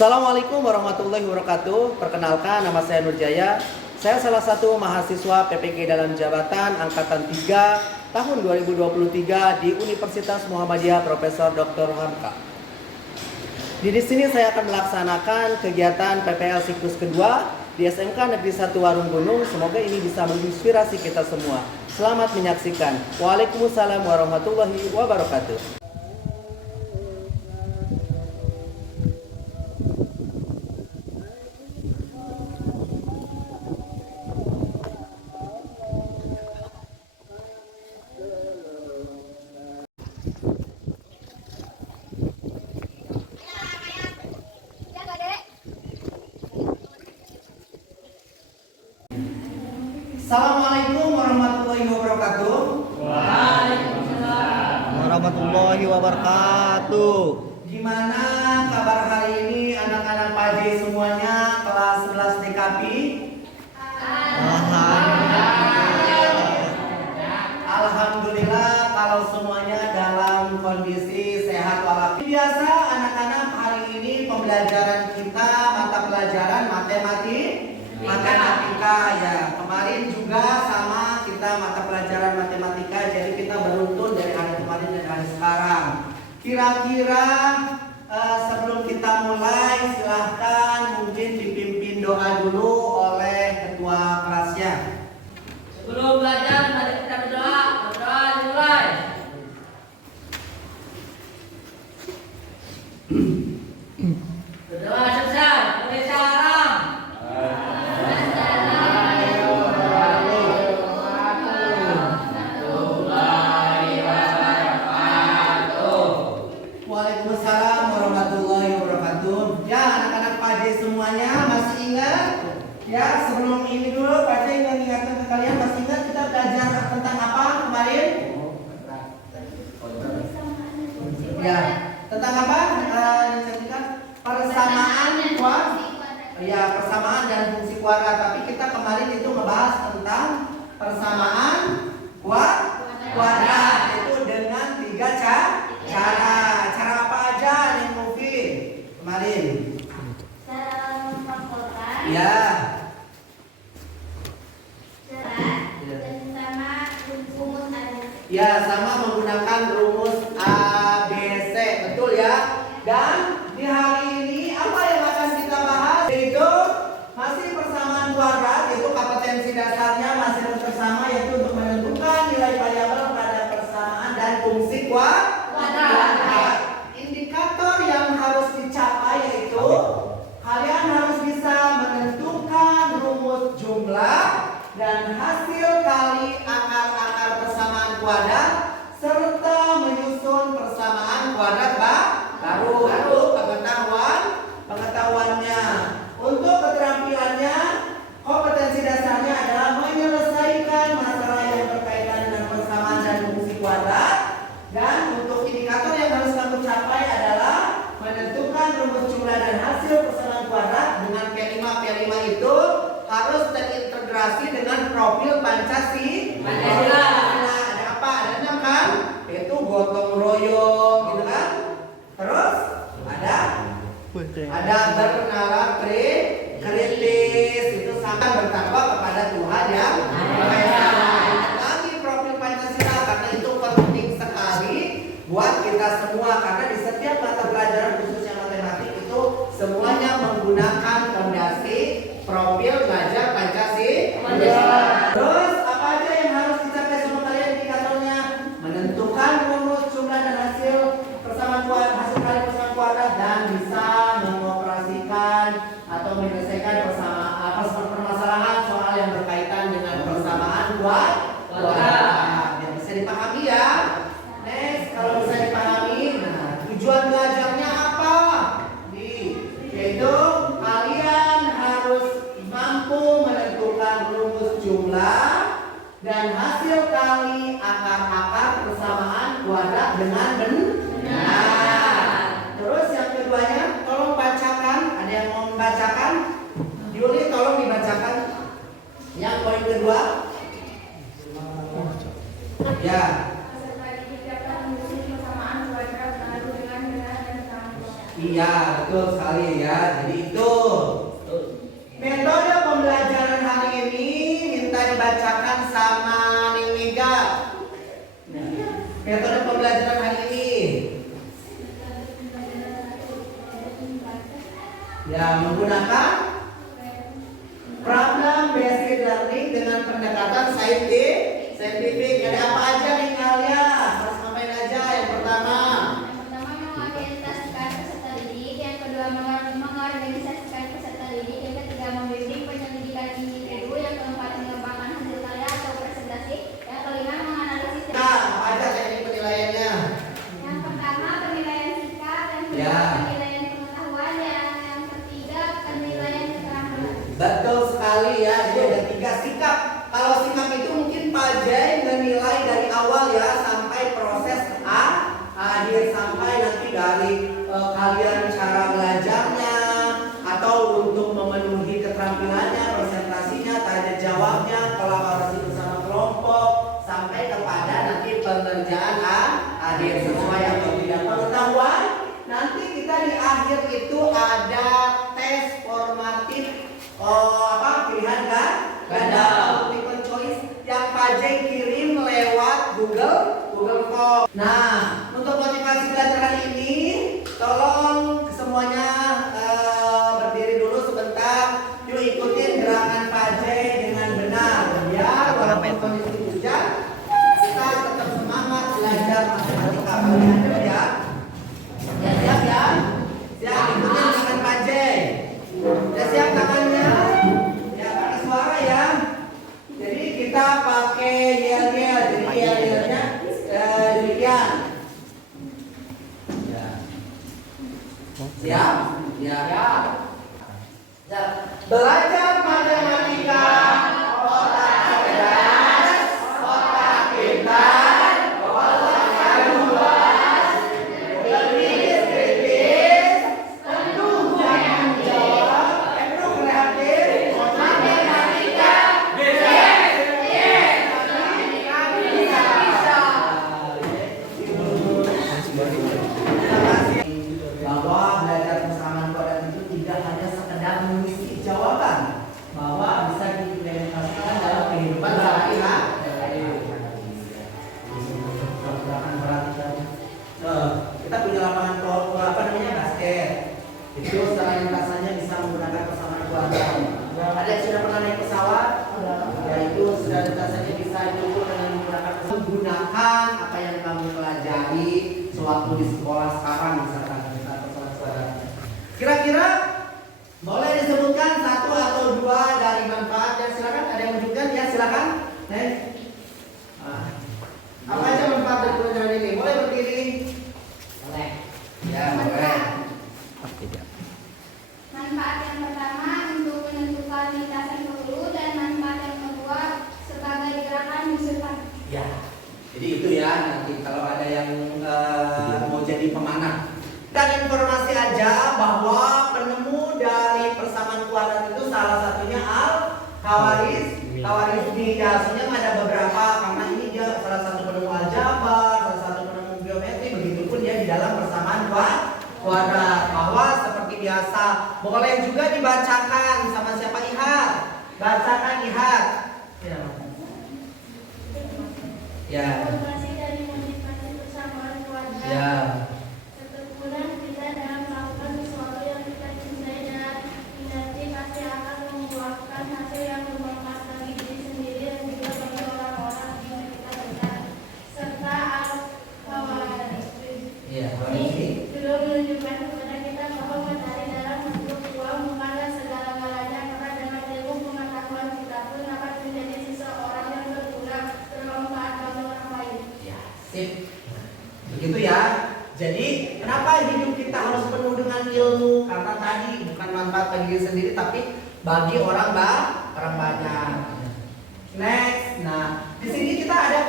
Assalamualaikum warahmatullahi wabarakatuh. Perkenalkan, nama saya Nurjaya. Saya salah satu mahasiswa PPG dalam jabatan Angkatan 3 tahun 2023 di Universitas Muhammadiyah Profesor Dr. Hamka. Di sini saya akan melaksanakan kegiatan PPL siklus kedua di SMK Negeri 1 Warung Gunung. Semoga ini bisa menginspirasi kita semua. Selamat menyaksikan. Waalaikumsalam warahmatullahi wabarakatuh. Assalamualaikum warahmatullahi wabarakatuh. Waalaikumsalam warahmatullahi wabarakatuh. Gimana kabar hari ini anak-anak PAJ semuanya kelas 11 DKP? Alhamdulillah kalau semuanya dalam kondisi sehat walafiat. Biasa anak-anak hari ini pembelajaran kita mata pelajaran matematika ya. Kemarin juga sama kita mata pelajaran matematika, jadi kita beruntun dari hari kemarin dan hari sekarang. Kira-kira sebelum kita mulai silahkan mungkin dipimpin doa dulu oleh ketua kelasnya. Sebelum belajar, mari kita berdoa. Berdoa dimulai. Berdoa sebesar Indonesia haram. Waalaikumsalam warahmatullahi wabarakatuh. Ya, anak-anak PAJ semuanya masih ingat? Ya, sebelum ini dulu PAJ ingatkan ke kalian, masih ingat kita belajar tentang apa kemarin? Ya, tentang apa? Persamaan ya, persamaan dan fungsi kuadrat. Tapi kita kemarin itu membahas tentang persamaan kuadrat itu dengan 3 cara. Cara apa aja nih Mufi kemarin? Cara mengkompakkan. Ya. Dan sama rumus ABC. Ya, sama menggunakan rumus ABC, betul ya. Dan di hari ini apa yang akan kita bahas? Yaitu masih persamaan kuadrat, yaitu kompetensi dasarnya masih bersama, yaitu untuk menentukan nilai variabel pada persamaan dan fungsi kuadrat. Indikator yang harus dicapai yaitu kalian harus bisa menentukan rumus jumlah dan hasil kali akar-akar persamaan kuadrat serta menyusun persamaan kuadrat baru. Itu pengetahuannya. Untuk keterampilannya, kompetensi dasarnya adalah menyelesaikan masalah yang berkaitan dengan persamaan dan fungsi kuadrat. Dan untuk indikator yang harus kamu capai adalah menentukan rumus jumlah dan hasil persamaan kuadrat dengan P5 itu harus terintegrasi dengan profil Pancasila. Ada apa? Ada 6 kan? Yaitu gotong royong gitu kan? Terus ada bernalar kritis, itu sangat bertakwa kepada Tuhan yang Maha Esa. Lagi profil Pancasila karena itu penting sekali buat kita semua, karena di setiap mata pelajaran khususnya matematik itu semuanya menggunakan fondasi profil belajar Pancasila. Terus apa aja yang harus dicapai sama kalian indikatornya? Menentukan rumus jumlah dan hasil persamaan kuadrat, hasil kali persamaan kuadrat, dan bisa mengoperasikan atau menyelesaikan permasalahan soal yang berkaitan dengan persamaan kuadrat. Yang bisa dipahami ya. Next, kalau bisa dipahami, nah tujuan belajarnya apa? Yaitu kalian harus mampu menentukan rumus jumlah dan hasil kali akar-akar persamaan kuadrat dengan benar. Terus yang keduanya, tolong bacakan. Ada yang mau membacakan? Yuli, tolong dibacakan. Yang poin kedua. Ya. Iya, betul sekali ya. Jadi itu metode pembelajaran hari ini minta dibacakan sama Ning Mega. Metode pembelajaran hari ini ya menggunakan problem based learning dengan pendekatan saintifik. Ada apa aja nih kalian? Harus ngapain aja? Yang pertama, mengorientasikan peserta didik, yang kedua mengorganisasikan peserta didik, yang ketiga membimbing penyelidikan individu, yang keempat mengembangkan hasil karya atau presentasi, yang kelima menganalisis. nah apa aja teknik penilaiannya? Yang pertama penilaian sikap, yang kedua Ya. penilaian pengetahuan, yang ketiga penilaian keterampilan. Betul sekali ya. Jadi ada 3 sikap. Kalau sikap itu mungkin Pak Jai menilai dari awal ya sampai proses akhir, sampai nanti dari kalian cara belajarnya atau untuk memenuhi keterampilannya, presentasinya, tanya jawabnya, kolaborasi bersama kelompok, sampai kepada nanti pengerjaan akhir sesuai atau tidak. Pengetahuan nanti kita di akhir itu ada tes formatif pilihan ganda multiple choice yang Pak Jai kirim lewat Google Form. Nah, untuk motivasi belajar hari ini, tolong semuanya berdiri dulu sebentar. Yuk ikutin gerakan Pak Jai dengan benar. Biar walaupun kondisi hujan, kita tetap semangat belajar matematika. Kalian siap ya? Ya siap ya? Siap ikutin gerakan Pak Jai. Ya siap tangannya? Ya pakai suara ya. Jadi kita pakai yel-yel. Jadi yel-yelnya demikian. Ya. Siap? Ya. Ya. Belajar matematika, otak cerdas, otak pintar, otak luas, kritis, penuh tanggung jawab, penuh kreatif, matematika bisa. Bahwa belajar persamaan koordinat itu tidak hanya sekedar mengisi jawaban, bahwa bisa diimplementasikan dalam kehidupan sehari-hari. Kita punya lapangan basket. Itu secara lintasannya bisa menggunakan persamaan keluarga. Ada yang sudah pernah naik pesawat? Ya itu sudah lintasannya bisa diukur dengan menggunakan menggunakan apa yang kamu pelajari sewaktu di sekolah sekarang misalkan. Kira-kira boleh disebutkan 1 atau 2 dari manfaatnya? Silakan, ada yang menunjukkan? Ya silakan. Apa aja manfaat dari pelajaran ini? Boleh berdiri? Boleh. Ya boleh. Manfaat yang pertama untuk menentukan lintasan peluru, dan manfaat yang kedua sebagai gerakan menyusun. Ya. Jadi itu ya nanti kalau ada yang mau jadi pemanah. Dan informasi aja bahwa penemu dari persamaan kuadrat itu salah satunya Al-Khawarizmi. Ya, sebenarnya ada beberapa karena ini dia salah satu penemu aljabar, salah satu penemu geometri, begitupun dia di dalam persamaan kuadrat. Bahwa seperti biasa boleh juga dibacakan sama siapa Ihad. Bacakan Ihad. Ya. Informasi dari motivasi persamaan kuadrat. Ya. Ketekunan kita dalam melakukan sesuatu yang kita cintai dan minati pasti akan membuahkan hasil yang bermanfaat bagi diri sendiri dan juga bagi orang-orang yang kita dekat. Serta Iya, ini juga menunjukkan kepada kita bahwa materi dalam bentuk uang bukanlah segala-galanya, karena dengan ilmu pengetahuan kita pun dapat menjadi seseorang yang berguna bermanfaat bagi orang lain. Ya, sip. Begitu ya. Jadi kenapa hidup kita harus penuh dengan ilmu? Karena tadi bukan manfaat bagi diri sendiri, tapi bagi orang banyak. Next, nah di sini kita ada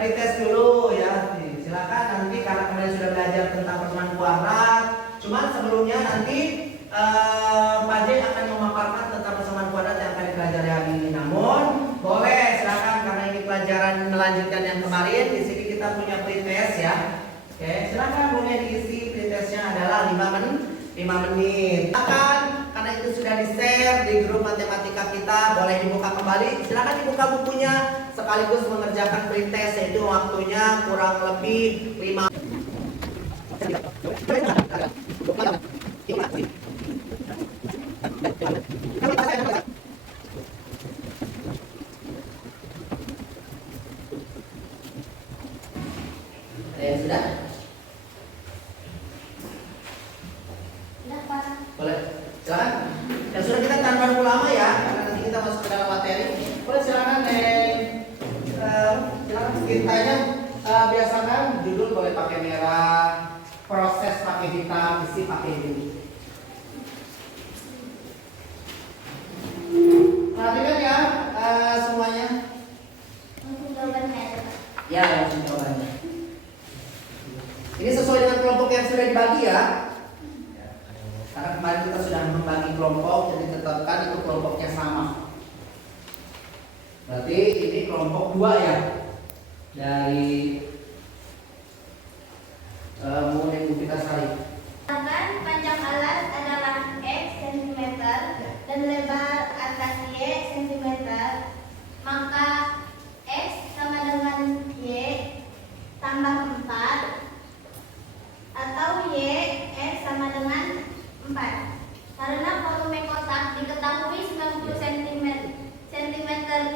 pre-test dulu ya. Silakan nanti karena kalian sudah belajar tentang persamaan kuadrat. Cuman sebelumnya nanti Pak J akan memaparkan tentang persamaan kuadrat yang akan dipelajari hari ini. Namun boleh silakan karena ini pelajaran melanjutkan yang kemarin. Di sini kita punya pre-test ya. Oke, silakan boleh diisi pretestnya adalah 5 menit. Karena itu sudah di-share di grup matematika kita, boleh dibuka kembali. Silakan dibuka bukunya sekaligus mengerjakan pretest, yaitu waktunya kurang lebih 5. Sudah? Sudah, Pak. Boleh, silakan. Yang sudah kita tanpa nunggu lama ya, karena nanti kita masuk ke dalam materi. Boleh silakan, Neng. Silakan ceritanya. Biasakan judul boleh pakai merah, proses pakai hitam, isi pakai biru. Perhatikan ya semuanya. Untuk jawabannya. Ya, langsung jawabannya. Ini sesuai dengan kelompok yang sudah dibagi ya. Karena kemarin kita sudah membagi kelompok, jadi tetapkan itu kelompoknya sama. Berarti ini kelompok 2 ya. Dari Muhammad Puspitasari. Sedangkan panjang alas adalah X cm dan lebar atas Y cm, maka X sama dengan Y tambah 4 atau Y X sama dengan 4. Karena volume kotak diketahui 90 cm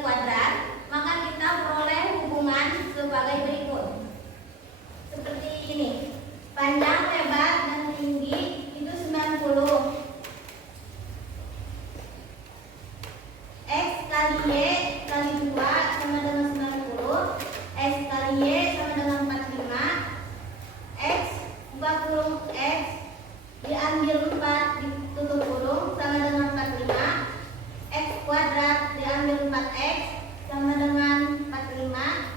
kuadrat, maka kita peroleh hubungan sebagai berikut. Seperti ini. Panjang, lebar, dan tinggi itu 90. X kali Y kali 2 sama dengan 90. X kali Y sama dengan 45. X buka kurung X diambil 4 ditutup kurung sama dengan 45. X kuadrat diambil 4X sama dengan 45.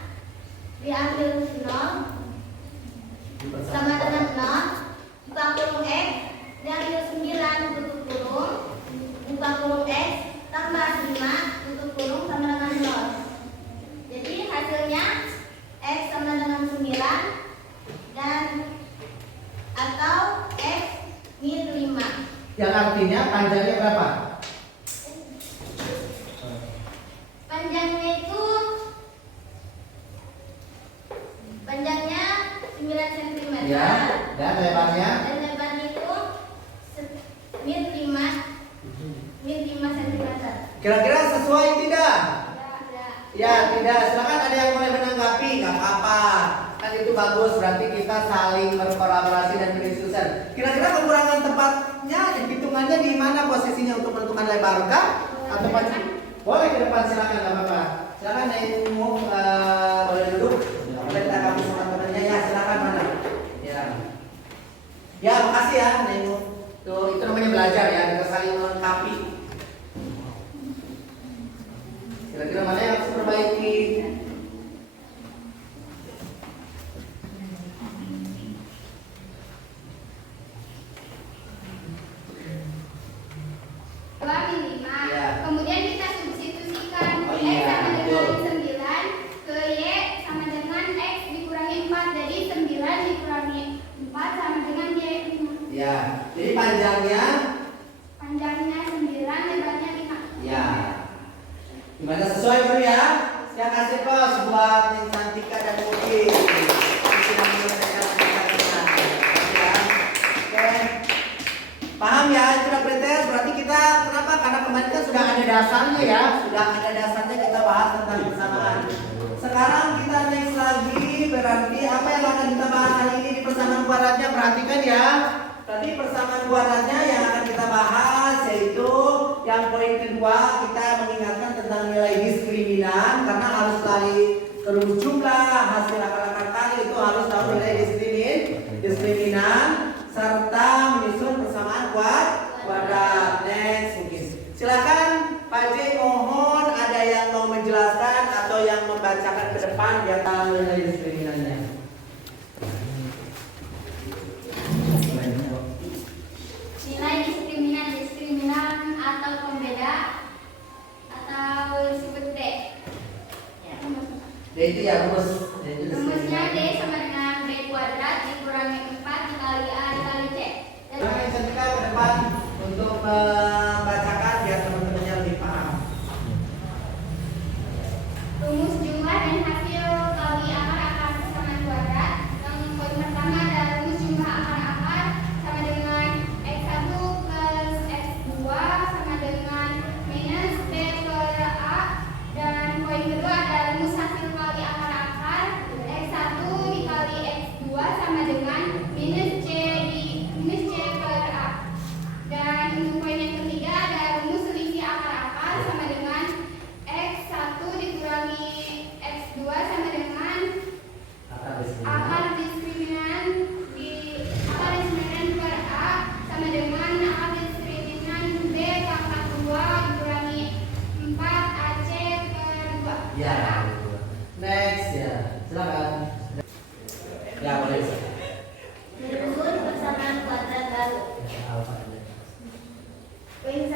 Diambil 0 sama dengan 0. Buka kurung X diambil 9 tutup kurung. Buka kurung X tambah 5 tutup kurung sama dengan 0. Jadi hasilnya X sama dengan 9 dan atau X min 5. Yang artinya panjangnya berapa? Panjangnya itu panjangnya 9 cm. Ya, dan lebarnya? Dan lebarnya itu min 5 cm. Kira-kira sesuai tidak? Ya. Ya, tidak. Silakan ada yang boleh menanggapi, nggak apa-apa. Kan itu bagus, berarti kita saling berkolaborasi dan berdiskusi. Kira-kira kekurangan tempatnya, hitungannya di mana posisinya untuk menentukan lebar kah? Atau panjang? Boleh ke depan, silakan, nggak apa-apa. Silakan Naimu, boleh duduk. Boleh kita kasih sama temannya ya, silakan mana? Ya. Ya, makasih ya Naimu. Tuh, itu namanya belajar ya, kita saling melengkapi. Kira-kira mana yang harus diperbaiki? Min 5. Ya. Kemudian kita substitusikan Oh, X iya, sama dengan betul. 9 ke Y sama dengan X dikurangi 4. Jadi 9 dikurangi 4 sama dengan Y 5. Ya, jadi panjangnya Panjangnya 9, lebarnya 5. ya. Gimana sesuai bro ya? Saya kasih pos buat Neng Santika dan Muki. Sudah menyelesaikan matematika kita. Ya. Oke. Paham ya? Itu udah pretest. Berarti kita kenapa? Karena kemarin kan sudah ada dasarnya ya. Sudah ada dasarnya kita bahas tentang persamaan. Sekarang kita next lagi. Berarti apa yang akan kita bahas hari ini di persamaan kuadratnya? Perhatikan ya. Tadi persamaan kuadratnya yang akan kita bahas yaitu yang poin kedua, kita mengingatkan tentang nilai diskriminan karena harus selalu ke rumus jumlah hasil akar-akar kali itu harus tahu nilai diskriminan serta menyusun persamaan kuadrat. Next mungkin. Silakan Pak J, mohon ada yang mau menjelaskan atau yang membacakan ke depan biar tahu nilai diskriminannya. Nilai diskriminan atau pembeda atau disebut D. Ya, D itu ya rumus. rumusnya D sama dengan B kuadrat dikurangi 4 dikali A dikali membacakan biar teman-temannya lebih paham. Rumus jumlah dan hasil kali akar-akar persamaan kuadrat. Yang poin pertama adalah rumus jumlah akar-akar sama dengan x1 plus x2 sama dengan minus b per a. Dan poin kedua adalah rumus hasil kali akar-akar x1 dikali x2 sama dengan minus c per a. Dan untuk poin yang ketiga ada rumus selisih akar-akar sama dengan x1 dikurangi x2 sama dengan akar diskriminan per a sama dengan akar diskriminan b pangkat 2 dikurangi 4 ac per 2. Ya. Next ya. Silakan. Ya, boleh. Menyusun persamaan kuadrat baru. Poin 1.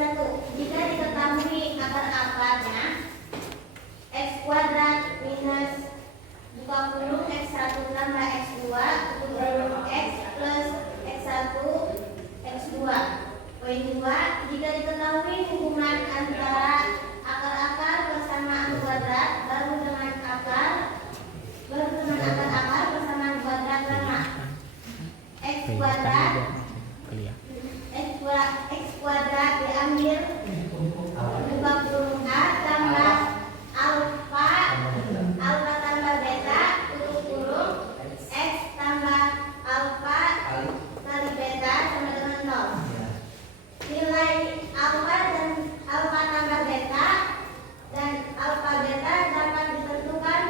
Jika diketahui akar-akarnya x kuadrat minus buka kurung x1 tambah x2 tutup kurung x plus x1 x2. Poin 2. Jika diketahui hubungan antara akar-akar persamaan kuadrat baru dengan akar-akar persamaan kuadrat lama. X kuadrat diambil buka kurung a tambah alfa tambah beta tutup kurung x tambah alfa kali beta sama dengan 0. Nilai alfa tambah beta dan alfa beta dapat ditentukan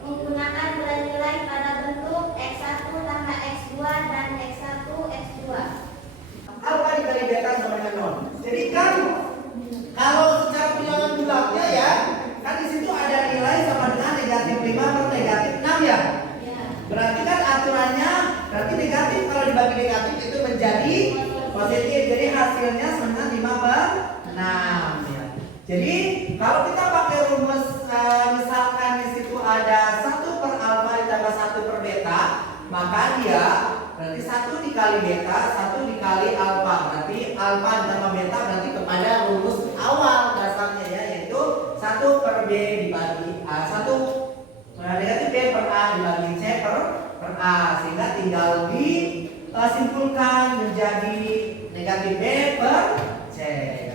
menggunakan nilai-nilai pada bentuk x1 tambah x2 dan x1 x2. Alfa dikali beta sama dengan 0. Jadi kan kalau secara bilangan bulatnya ya, kan di situ ada nilai sama dengan negatif 5 per negatif 6 ya. Berarti kan aturannya berarti negatif kalau dibagi negatif itu menjadi positif. Jadi hasilnya sama dengan 5 per 6 ya. Jadi kalau kita pakai rumus misalkan di situ ada 1 per alfa ditambah 1 per beta, maka dia berarti 1 dikali beta, 1 dikali alfa. Berarti alfa ditambah beta berarti kepada rumus awal dasarnya ya, yaitu 1 per b dibagi a, 1 negatif b per a dibagi c per a, sehingga tinggal disimpulkan menjadi negatif b per c.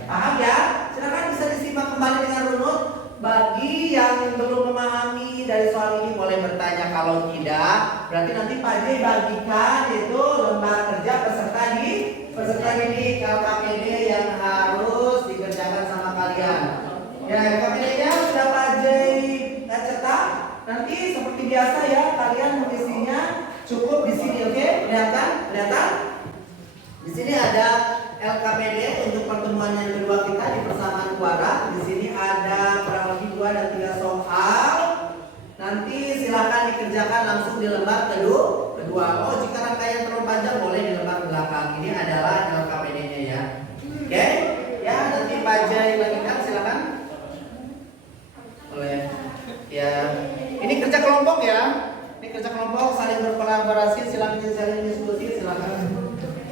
Paham ya? Silakan bisa disimak kembali dengan runut. Bagi yang belum memahami dari soal ini boleh bertanya, kalau tidak berarti nanti Pak J bagikan itu lembar kerja peserta didik LKPD yang harus dikerjakan sama kalian. Ya, LKPD-nya sudah Pak J cetak. Nanti seperti biasa ya, kalian mengisinya cukup di sini, oke? Kelihatan? Di sini ada LKPD untuk pertemuan yang kedua kita di persamaan kuadrat. Di sini ada kurang lebih 2 dan 3 soal. Nanti silakan dikerjakan langsung di lembar kedua. Oh, jika rangkaian terlalu panjang boleh di lembar belakang. Ini adalah LKPD-nya ya. Oke? Ya, nanti Pak Jai bagikan silakan. Boleh. Ya. Ini kerja kelompok ya. Ini kerja kelompok, saling berkolaborasi, silakan saling diskusi, silakan.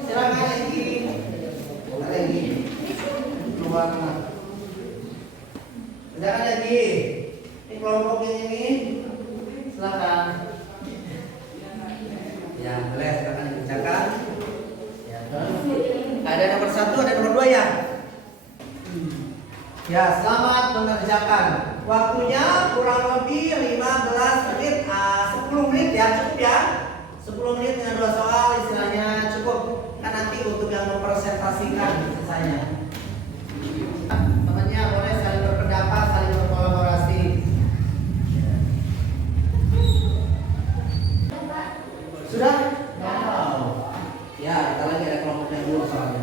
Silakan lagi keluar. Jangan lagi. Ini kelompok ini silakan. Ya, boleh silakan dikerjakan. Ya, ada nomor 1, ada nomor 2 ya. Ya, selamat mengerjakan. Waktunya kurang lebih 15 menit, 10 menit ya, cukup ya. 10 menit dengan 2 soal istilahnya cukup. Kan nanti untuk yang mempresentasikan sisanya. Temannya boleh saling berpendapat, saling berkolaborasi. Sudah? Wow. Ya, kita lagi ada kelompok yang dulu soalnya.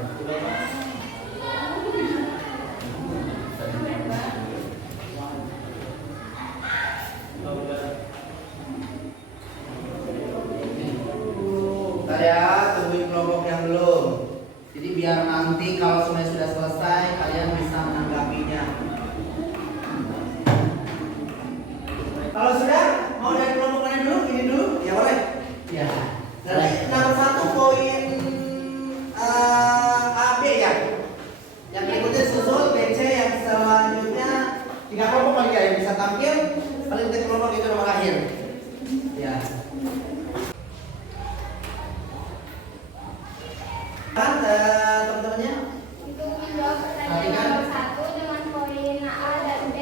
Saya tungguin kelompok yang belum. Jadi biar nanti kalau semuanya sudah selesai kalian bisa menanggapinya. Kalau sudah, mau dari kelompok mana dulu? Ini dulu? Ya boleh. Ya. Nanti nomor 1 poin AB ya. tampil paling kelompok itu nomor akhir. Ya. Kan teman-temannya? Itu menjawab pertanyaan nomor 1 dengan poin A dan B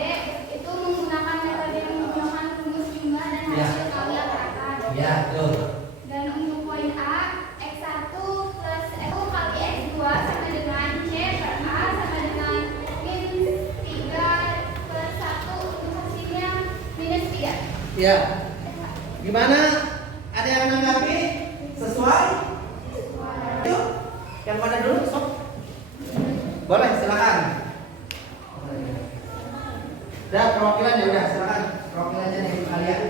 itu menggunakan metode yang menggunakan rumus jumlah dan hasil kali akar. Ya, betul. Dan untuk poin A, X1 plus X kali X2 sama dengan C per A sama dengan min 3 plus 1 untuk hasilnya minus 3. Ya. Gimana? Ada yang menanggapi? Sesuai? Itu? Yang mana dulu? Sok. Boleh, silakan. Udah, perwakilan ya udah, silakan. Perwakilannya nih kalian.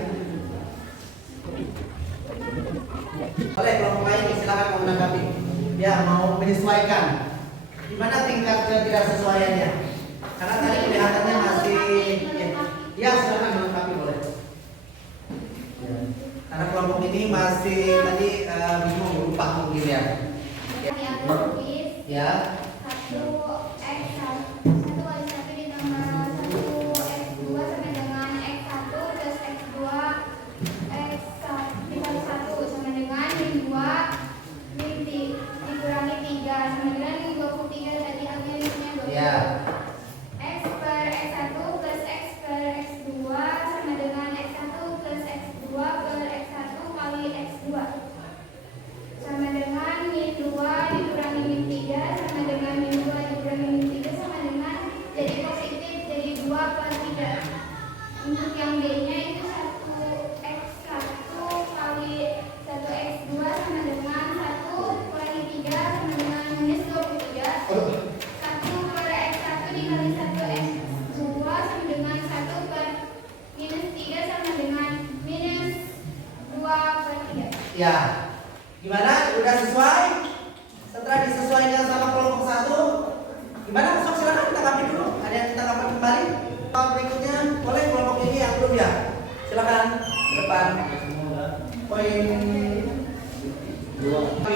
Boleh kelompok lain nih, silakan mau menanggapi. Ya, mau menyesuaikan. Gimana tingkat ketidaksesuaiannya? Karena tadi kelihatannya masih ya silakan melengkapi boleh. Ya. Karena kelompok ini masih tadi bingung lupa mungkin ya. Yang kuis Ya. 1 kali 1 ditambah 1 X2 sama dengan X1 plus X2 X1 dikali 1 sama dengan min 2 min dikurangi 3 sama dengan min 23 tadi ambil minusnya 20. Ya. X per X1 plus X per X2 sama dengan X1 plus X2 per X1 kali X2 sama dengan min 2 dikurangi min 3 sama dengan min 2 dikurangi min 3 sama dengan jadi positif jadi 2 per 3. Untuk yang D nya itu 1x1 kali 1x2 sama dengan 1 kurangi 3 sama dengan minus 23. 1 per x1 dikali 1x2 sama dengan 1 per minus 3 sama dengan minus 2 per 3. Ya. Gimana? Udah sesuai? Setelah disesuaikan sama kelompok 1, gimana? Sok silakan tanggapi dulu. Ada yang tanggapan kembali? Berikutnya boleh kelompok ini yang belum ya? Silakan ke depan. Poin 2.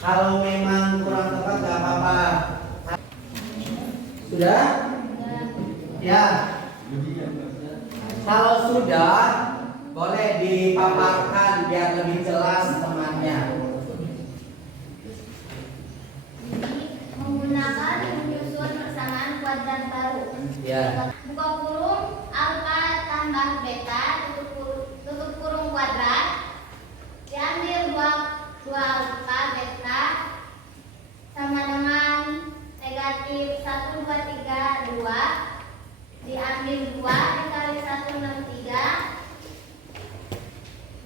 Kalau memang kurang tepat nggak apa-apa. Sudah? Ya. Kalau sudah, boleh dipaparkan biar lebih jelas temannya. Menggunakan menyusun persamaan kuadrat baru. Ya. Buka kurung alfa tambah beta tutup kurung kuadrat. Diambil 2 alfa beta sama dengan negatif 1 2 3 2. Diambil 2 dikali 163.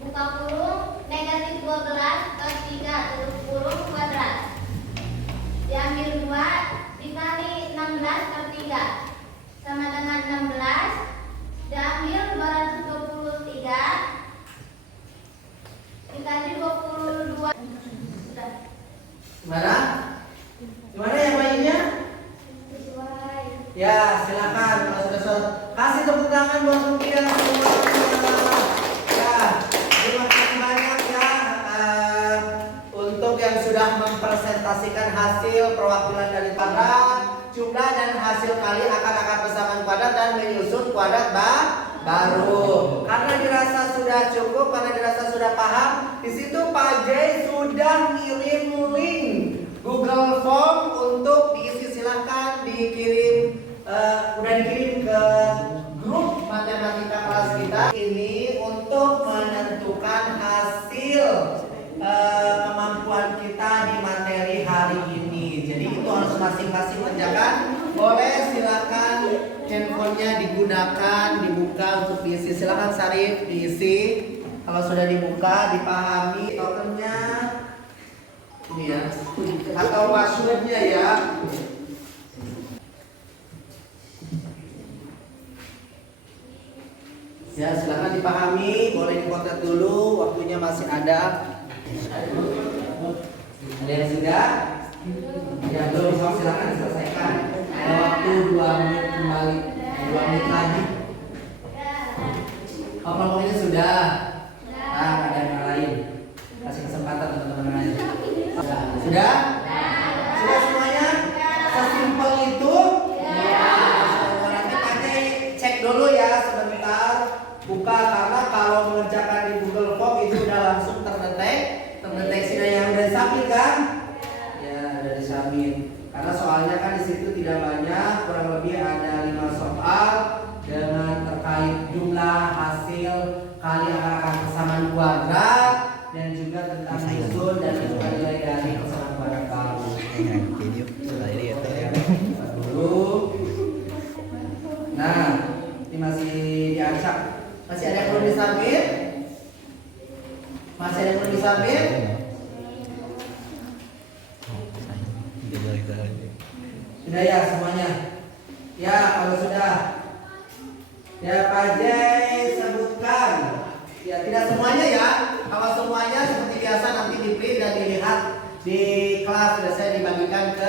Buka kurung negatif 12 per 3 tutup kurung kuadrat. Diambil 2 dikali 16 per 3 sama dengan 16. Diambil 223 dikali 22. Sudah. Gimana? Gimana yang lainnya? Sesuai. Ya, silakan kalau sudah selesai. Kasih tepuk tangan buat Rupiah semua. Ya, terima kasih banyak ya untuk yang sudah mempresentasikan hasil perwakilan dari kuadrat, jumlah dan hasil kali akar-akar persamaan kuadrat dan menyusun kuadrat baru. Karena dirasa sudah cukup, karena dirasa sudah paham, di situ Pak J sudah ngirim link Google Form untuk diisi. Silahkan dikirim, udah dikirim ke grup matematika kelas kita ini untuk menentukan hasil kemampuan kita di materi hari ini. Jadi itu harus masing-masing kerjakan. Boleh silakan handphonenya digunakan, dibuka untuk diisi. Silakan Sarif diisi. Kalau sudah dibuka, dipahami tokennya ini ya, atau passwordnya ya. Ya, silakan dipahami, boleh dikontak dulu, waktunya masih ada. Ada yang sudah? Ya, belum, silakan diselesaikan. Ada waktu 2 menit kembali, 2 menit lagi. Oh, kalau ini sudah. Ada yang lain. Kasih kesempatan teman-teman lain. Sudah? Sudah semuanya? Sesimpel itu tidak banyak, kurang lebih ada 5 soal dengan terkait jumlah hasil kali akar persamaan kuadrat dan juga tentang susun dan juga nilai dari persamaan kuadrat baru. Dulu. Nah, ini masih diacak. Masih ada yang perlu disubmit? Masih ada yang perlu disubmit? Sudah ya semuanya? Ya, kalau sudah. Ya, Pak Jai sebutkan. Ya, tidak semuanya ya. Kalau semuanya seperti biasa nanti di print dan dilihat di kelas. Biasanya dibagikan ke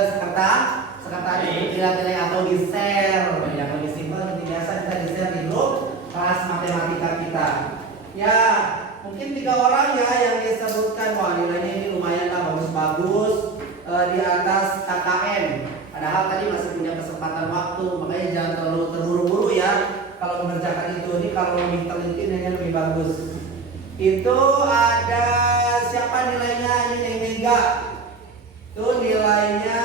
sekretaris nilai atau di share. Ya, kalau di simpel seperti biasa kita di share di grup kelas matematika kita. Ya, mungkin 3 orang ya yang disebutkan. Wah, nilainya ini lumayan lah, bagus-bagus di atas KKM. Padahal tadi masih punya kesempatan waktu, makanya jangan terlalu terburu-buru ya. Kalau mengerjakan itu, ini kalau lebih teliti nilainya lebih bagus. Itu ada siapa nilainya? Ini Mega. Itu nilainya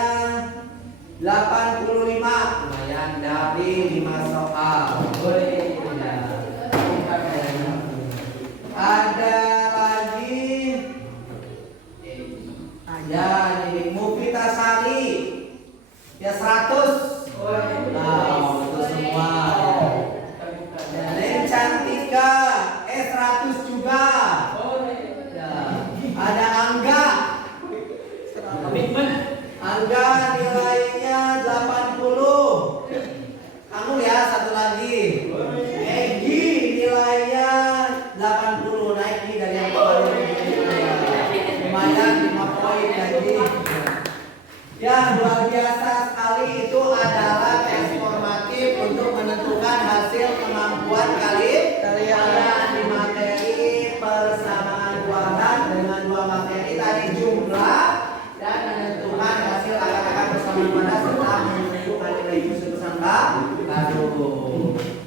85. Lumayan dari 5 soal. Boleh. Ada lagi. Ya, ini Mufitasari. Ya 100. Nah, itu semua. Dan Cantika 100 juga. Ya. Ada Angga. Angga nilainya 80. Kamu ya satu lagi. Egi nilainya 80, naik nih dari yang kemarin. Lumayan 5 poin lagi. Ya, luar biasa sekali. Itu adalah tes formatif untuk menentukan hasil kemampuan kalian di materi persamaan kuadrat dengan 2 materi tadi, jumlah dan menentukan hasil akar-akar persamaan kuadrat serta menentukan nilai jurusan baru.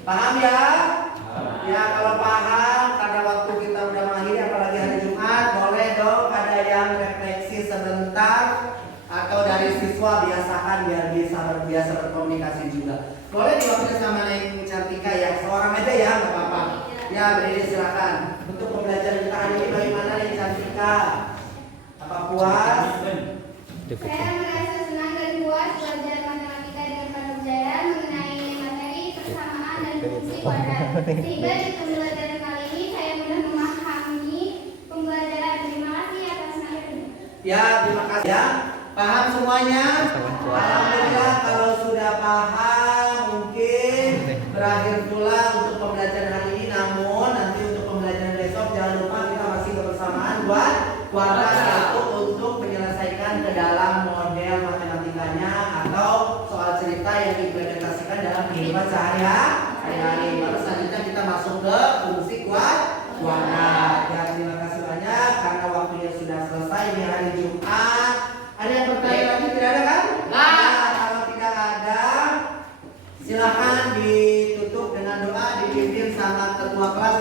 Paham ya? Ya, kalau paham, karena waktu kita udah mengakhiri apalagi hari Jumat, boleh dong ada yang refleksi sebentar. Atau dari siswa biasakan biar bisa biasa berkomunikasi juga. Boleh diwakili sama Neng Cantika ya, seorang aja ya, nggak apa-apa. Ya, berdiri silakan. Untuk pembelajaran kita hari ini bagaimana Neng Cantika? Apa puas? Saya merasa senang dan puas belajar matematika dengan Pak Nurjaya mengenai materi persamaan dan fungsi kuadrat. Sehingga di pembelajaran kali ini saya mudah memahami pembelajaran. Terima kasih atas materi. Ya, terima kasih ya. Paham semuanya? Alhamdulillah, kalau sudah paham mungkin berakhir pula untuk pembelajaran hari ini. Namun nanti untuk pembelajaran besok jangan lupa kita masih kebersamaan buat kuadrat 1 untuk menyelesaikan ke dalam model matematikanya atau soal cerita yang diimplementasikan dalam kehidupan sehari-hari. Baru selanjutnya kita masuk ke fungsi kuadrat. Ya, terima kasih banyak karena waktunya sudah selesai di hari Jumat. Ada yang bertanya lagi? Tidak ada kan? Nah, kalau tidak ada, silakan ditutup dengan doa dipimpin sama ketua kelas